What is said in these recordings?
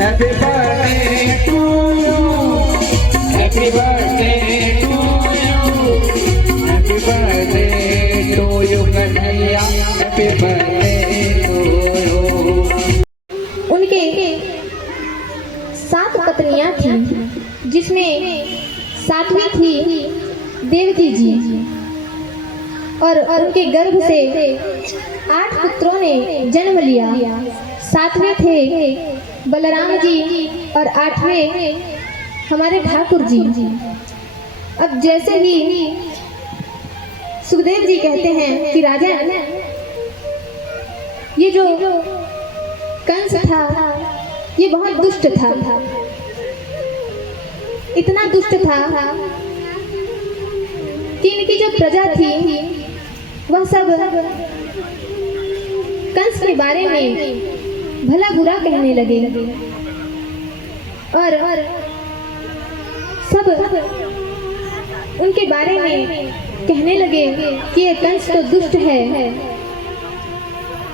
Happy birthday to you. Happy birthday to you. Happy birthday to you Kanhaiya. Happy birthday to you. उनके 7 पत्नियां थीं, जिसमें 7वीं थी देवकी जी और उनके गर्भ से 8 पुत्रों ने जन्म लिया। 7वें थे बलराम जी और 8वें हमारे ठाकुर जी। अब जैसे ही सुखदेव जी कहते हैं कि राजा, ये जो कंस था ये बहुत दुष्ट था, इतना दुष्ट था कि इनकी जो प्रजा थी वह सब कंस के बारे में भला बुरा कहने लगे और सब उनके बारे में कहने लगे कि ये कंस तो दुष्ट है,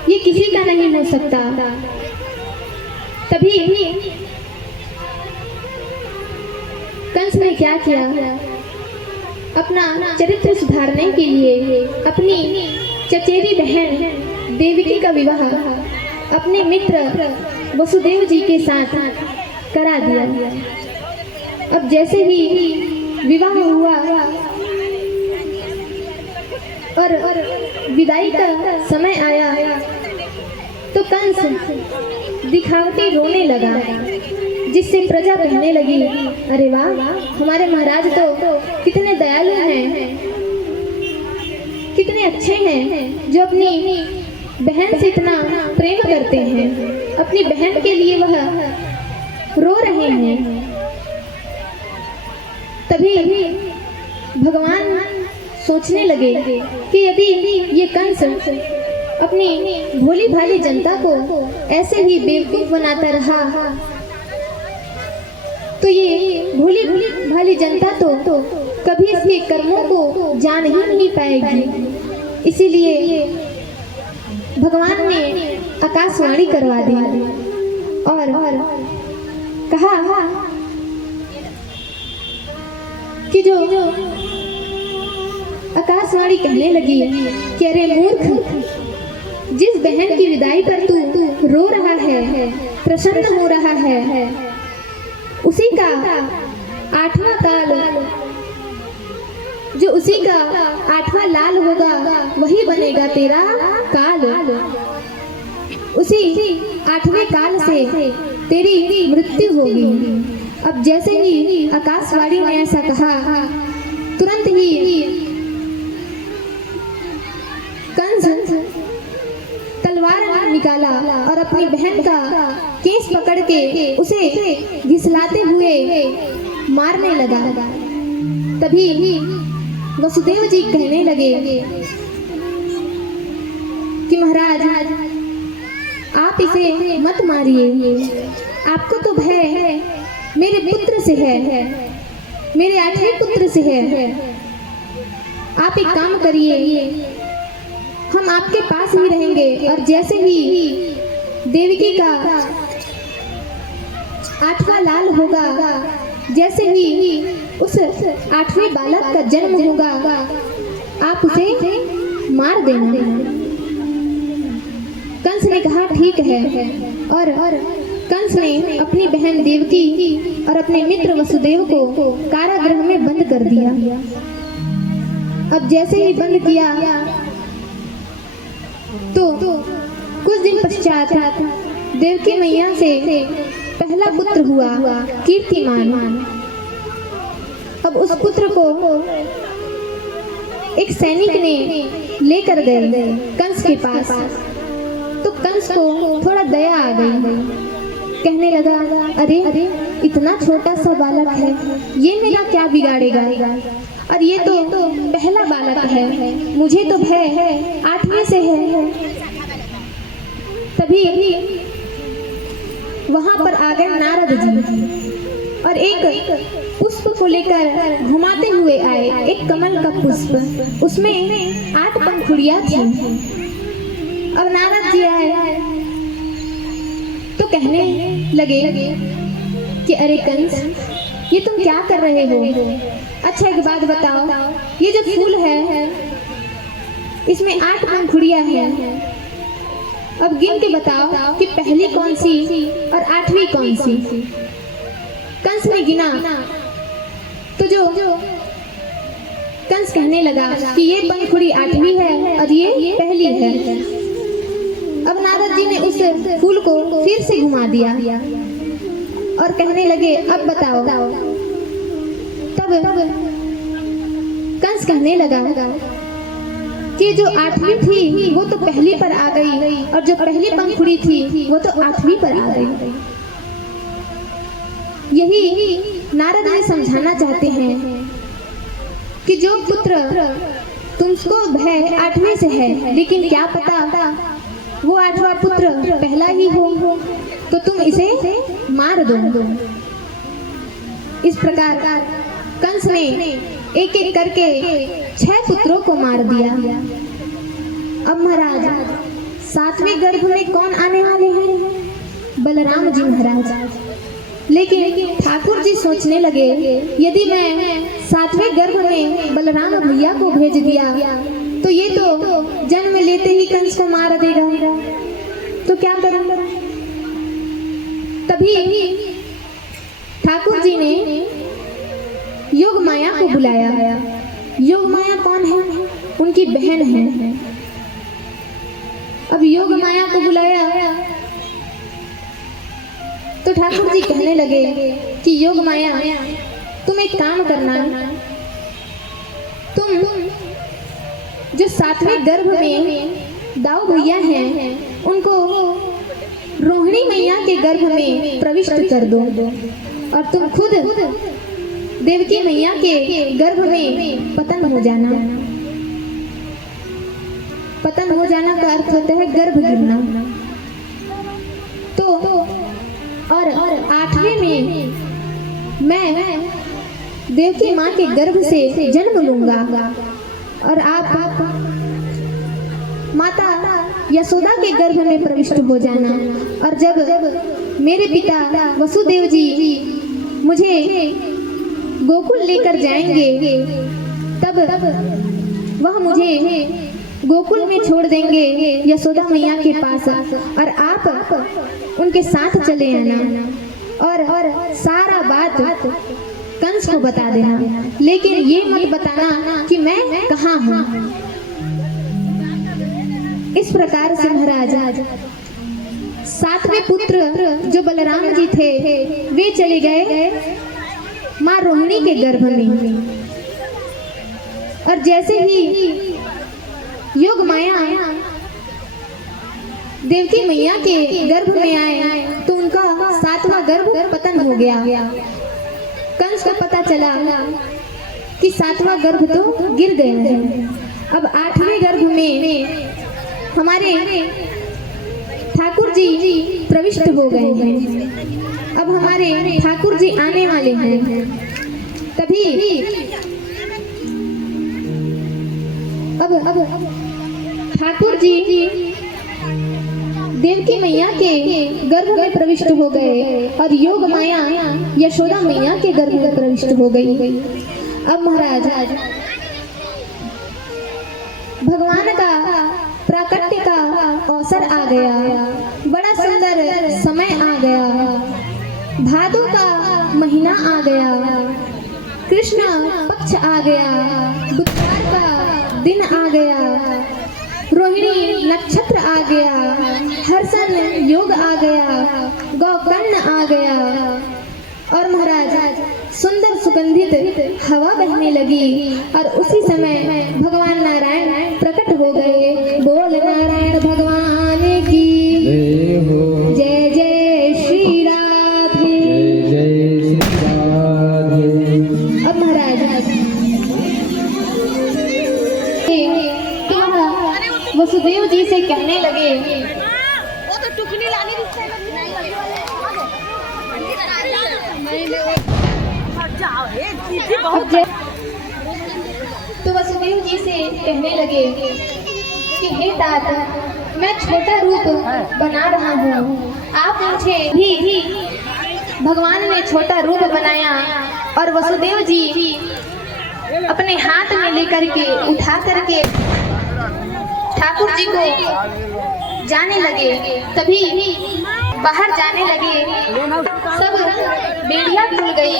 ये किसी का नहीं हो सकता। तभी कंस ने क्या किया, अपना चरित्र सुधारने के लिए अपनी चचेरी बहन देवकी का विवाह अपने मित्र वसुदेव जी के साथ करा दिया। अब जैसे ही विवाह हुआ और विदाई का समय आया तो कंस दिखावटी रोने लगा, जिससे प्रजा कहने लगी, अरे वाह, हमारे महाराज तो कितने दयालु हैं, कितने अच्छे हैं, जो अपनी बहन से इतना प्रेम करते हैं, अपनी बहन के लिए वह रो रहे हैं। तभी भगवान सोचने लगे कि यदि ये कंस अपनी भोली भाली जनता को ऐसे ही बेवकूफ बनाता रहा तो ये भोली भाली जनता तो कभी इसके कर्मों को जान ही नहीं पाएगी। इसीलिए भगवान ने आकाशवाणी करवा दी और कहा कि जो आकाशवाणी कहने लगी कि अरे मूर्ख, जिस बहन की विदाई पर तू रो रहा है, प्रसन्न हो रहा है, उसी का 8वां काल, जो उसी का 8वां लाल होगा वही बनेगा तेरा काल। उसी 8वें काल से तेरी मृत्यु होगी। अब जैसे ही आकाशवाणी ने ऐसा कहा, तुरंत ही कंस तलवार निकाला और अपनी बहन का केस पकड़ के उसे घिसलाते हुए मारने लगा। तभी वसुदेव जी कहने लगे कि महाराज, आप इसे मत मारिए, आपको तो भय है, मेरे पुत्र से है, मेरे 8वें पुत्र से है। आप एक काम करिए, हम आपके पास ही रहेंगे और जैसे ही देवकी का 8वां लाल होगा, जैसे ही उस 8वें बालक का जन्म होगा, आप उसे मार देना। कंस ने कहा ठीक है और कंस ने अपनी बहन देवकी और अपने मित्र वसुदेव को कारागृह में बंद कर दिया। अब जैसे ही बंद किया तो कुछ दिन पश्चात देवकी मैया से पहला पुत्र हुआ, कीर्तिमान। अब उस पुत्र को एक सैनिक ने लेकर गए कंस के पास। तो कंस को थोड़ा दया आ गई, कहने लगा, अरे इतना छोटा सा बालक है, ये मेरा क्या बिगाड़ेगा, और ये तो पहला बालक है, मुझे तो भय है 8वें से है। तभी वहां पर आ गए नारद जी और एक पुष्प को लेकर घुमाते हुए आए, एक कमल का पुष्प, उसमें 8 पंखुड़ियां थी। अब नारद जी आए तो कहने लगे कि अरे कंस, ये तुम क्या कर रहे हो? अच्छा एक बात बताओ, ये जो फूल है इसमें 8 पंखुड़ियां हैं, अब गिन के बताओ कि पहली कौन सी और 8वीं कौन सी? कंस ने गिना तो जो कंस कहने लगा कि ये पंखुड़ी 8वीं है और ये पहली है। अब नारद जी ने उस फूल को फिर से घुमा दिया और कहने लगे अब बताओ। तब कंस कहने लगा कि जो 8वीं थी वो तो पहली पर आ गई और जो पहली पंखुड़ी थी वो तो 8वीं पर आ गई। यही नारद जी समझाना चाहते हैं कि जो पुत्र तुमको भय 8वें से है, लेकिन क्या पता वो 8वां पुत्र पहला ही हो तो तुम इसे मार दो। इस प्रकार कंस ने एक एक करके 6 पुत्रों को मार दिया। अब महाराज 7वें गर्भ में कौन आने वाले हैं? बलराम जी महाराज। लेकिन ठाकुर जी सोचने लगे यदि मैं 7वें गर्भ में बलराम भैया को भेज दिया तो ये तो जन्म लेते ही कंस को मार देगा, तो क्या करूंगा? तभी ठाकुर जी ने योग माया को बुलाया। योग माया कौन है? उनकी बहन है। अब योग माया को बुलाया तो ठाकुर जी कहने लगे कि योग माया तुम एक काम करना, तुम जो 7वें गर्भ में दाऊ भैया हैं उनको रोहिणी मैया के गर्भ में प्रविष्ट कर दो और तुम खुद देवकी मैया के गर्भ में पतन हो जाना। पतन हो जाना का अर्थ होता है गर्भ गिरना। तो और 8वें में मैं देवकी माँ के गर्भ से जन्म लूंगा और आप माता यशोदा के गर्भ में प्रविष्ट हो जाना। और जब मेरे पिता वसुदेव जी मुझे गोकुल लेकर जाएंगे तब वह मुझे गोकुल में छोड़ देंगे यशोदा मैया के पास और आप उनके साथ चले आना और सारा बात कंस को बता देना, लेकिन ये मत बताना कि मैं कहाँ हूँ। इस प्रकार से महाराज 7वें पुत्र जो बलराम जी थे वे चले गए माँ रोहिणी के गर्भ में। और जैसे ही योग माया देवकी मैया के गर्भ में आए तो उनका 7वां गर्भ पतन हो गया। कंस को पता चला कि 7वां गर्भ तो गिर गया है। अब 8वें गर्भ में हमारे ठाकुर जी प्रविष्ट हो गए हैं। अब हमारे ठाकुर जी आने वाले हैं। तभी अब ठाकुर जी देवकी मैया के गर्भ में प्रविष्ट हो गए और योग माया यशोदा मैया के गर्भ में प्रविष्ट हो गई। अब महाराज भगवान का प्राकट्य का अवसर आ गया, बड़ा सुंदर समय आ गया, भादो का महीना आ गया, कृष्ण पक्ष आ गया, बुधवार का दिन आ गया, रोहिणी नक्षत्र आ गया, हर्षण योग आ गया, गौकर्ण आ गया और महाराज सुंदर सुगंधित हवा बहने लगी और उसी समय भगवान नारायण प्रकट हो गए। बोल नारायण भगवान की जय जय श्री राधे। जय श्री राधे। अब महाराज वसुदेव जी से कहने लगे वो तो टुकनी लानी तो वसुदेव जी से कहने लगे कि हे तात, मैं छोटा रूप बना रहा हूँ आप मुझे भी भगवान ने छोटा रूप बनाया और वसुदेव जी अपने हाथ में लेकर के उठा करके ठाकुर जी को जाने लगे। तभी बाहर जाने लगे, सब बेड़िया खुल गई,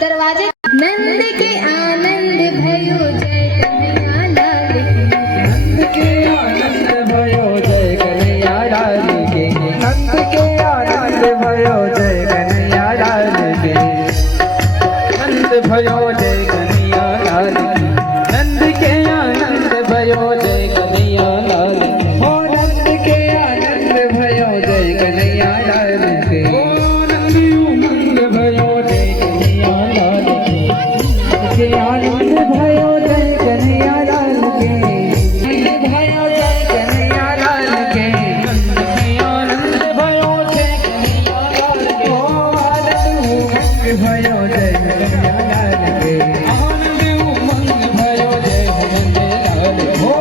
दरवाजे। नंद के आनंद भयो जय कन्हैया लाल नंद के आनंद भयो जय कन्हैया लाल के, नंद के आनंद भयो जय कन्हैया लाल के, नंद भयो जय कन्हैया लाल के, नंद के आनंद भयो जय कन्हैया लाल के, हो नंद के आनंद भयो जय कन्हैया लाल के, हो नंद उमंग भयो जय कन्हैया लाल के, नंद के आनंद भयो जय कन्हैया लाल के, नंद भयो जय कन्हैया लाल के, नंद के आनंद भयो जय कन्हैया लाल के, हो आनंद उमंग भयो जय कन्हैया लाल के, आनंद उमंग भयो जय कन्हैया लाल के, हो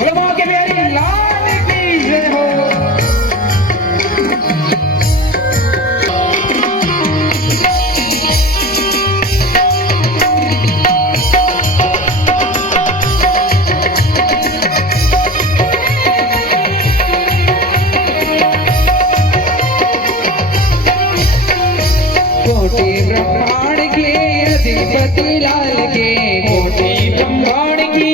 उलमा के प्यारी लाल की जय हो। कोटि ब्रह्मांड के अधिपति लाल के, कोटि ब्रह्मांड की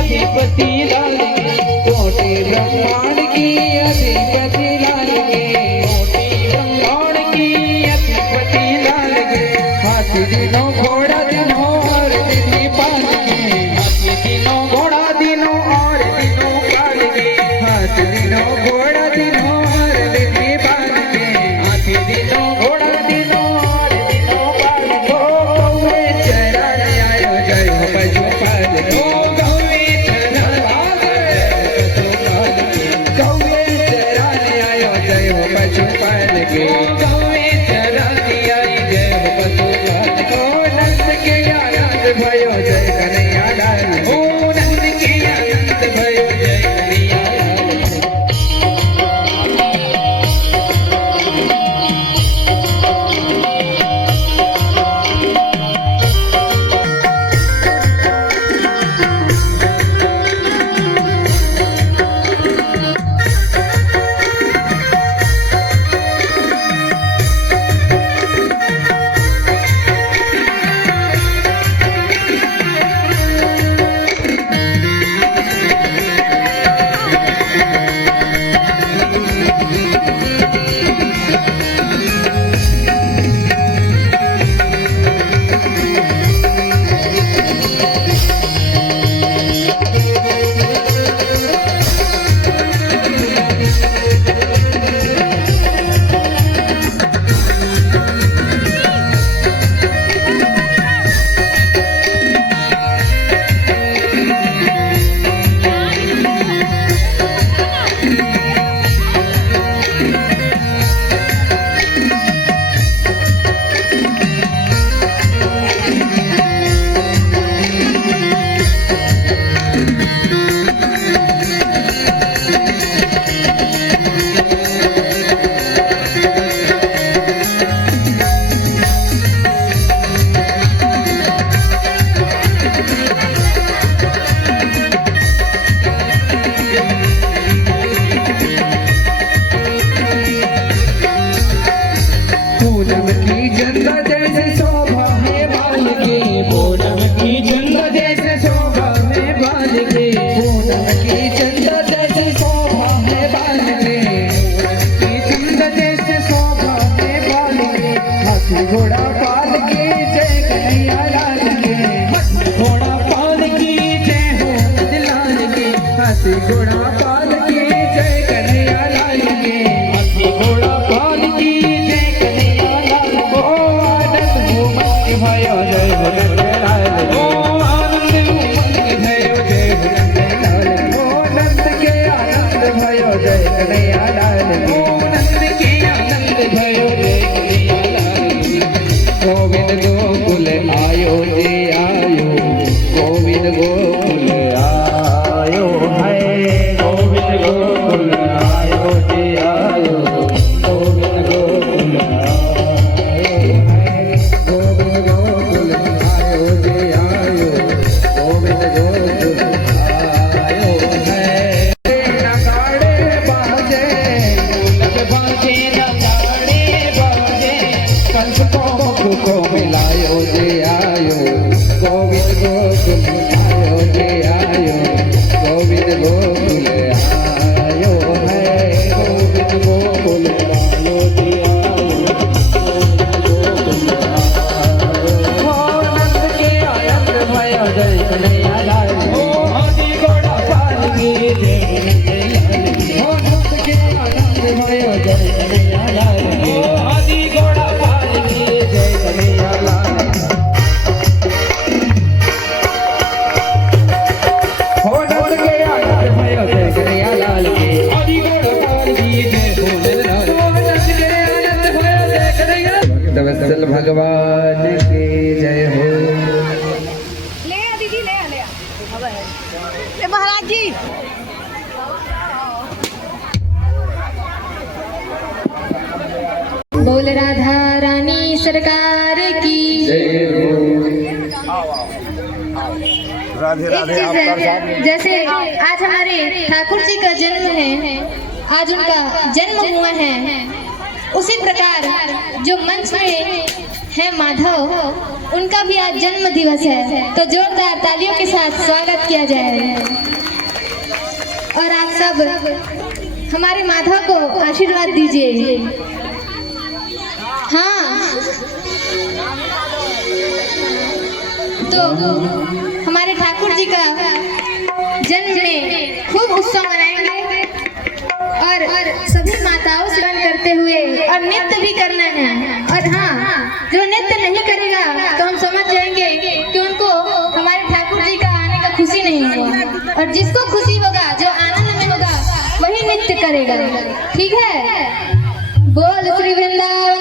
अधिपति लाल के, कोटि ब्रह्मांड की अधिपति लाल के, कोटि ब्रह्मांड की अधिपति लाल के, हाथी दिनों घोड़ा दिनों और दिनी पाल के, हाथी दिनों घोड़ा दिनों और दिनों पाल के, हाथी दिनों घोड़ा दिनों और दिनी पाल के, हाथी दिनों घोड़ा दिनों और दिनों पाल को, गौवे चरण आयो जय हो पशुपाल को, गौवे चरण आयो जय हो पशुपाल के, गौवे चरण आई जय हो पशुपाल को, नंद के आनंद भयो जय कन्हैया लाल को, नंद के आनंद भयो जय कन्हैया लाल को। पूनम की चंदा जैसे शोभा में बाल के, पूनम की चंदा जैसे शोभा में बाल के, पूनम की चंदा जैसे शोभा में बाल के, पूनम की चंदा जैसे शोभा में बाल के, हाथी घोड़ा पाल के जय कन्हैया लाल के, हाथी घोड़ा पाल की जय हो लाल के, हाथी घोड़ा पाल की जय कन्हैया लाल के, हाथी घोड़ा पाल की जय कन्हैया लाल को, आनंद उमंग भयो जय हो कन्हैया लाल को, आनंद उमंग भयो जय हो कन्हैया लाल को, नंद के आनंद भयो जय कन्हैया लाल को, नंद के आनंद भयो जय कन्हैया लाल को, गोविंद गोकुल आयो जे आयो, गोविंद गोकुल गोकुल आयो है, गोविंद गोकुल आयो दिया, गोकुल आयो। हो नंद के आनंद भयो जय कन्हैया लाल की, हो हाथी घोड़ा पालकी जय कन्हैया लाल की, हो नंद के आनंद भयो जय कन्हैया लाल की, हो हाथी घोड़ा पालकी जय कन्हैया लाल की। हो नंद के आनंद भयो जय कन्हैया लाल की, हाथी घोड़ा पालकी जय भोलेनाथ, हो नंद के आनंद भयो जय कन्हैया। भक्तवत्सल भगवान की जय हो। ले आ दीदी, ले आ, ले आ। ले महाराज जी। बोल राधा रानी सरकार की। जय हो। एक चीज है, जैसे आज हमारे ठाकुर जी का जन्म है, आज उनका जन्म हुआ है, उसी प्रकार जो मंच में है माधव, उनका भी आज जन्म दिवस है। तो जोरदार तालियों के साथ स्वागत किया जाए। और आप सब हमारे माधव को आशीर्वाद दीजिए। हाँ, तो हमारे ठाकुर जी का जन्म में खूब उत्सव मनाएंगे और सभी माताओं से गान करते हुए और नृत्य भी करना है। और हाँ, जो नृत्य नहीं करेगा तो हम समझ जाएंगे कि उनको हमारे ठाकुर जी का आने का खुशी नहीं होगा, और जिसको खुशी होगा, जो आनंद में होगा, वही नृत्य करेगा। ठीक है? बोल श्री वृंदावन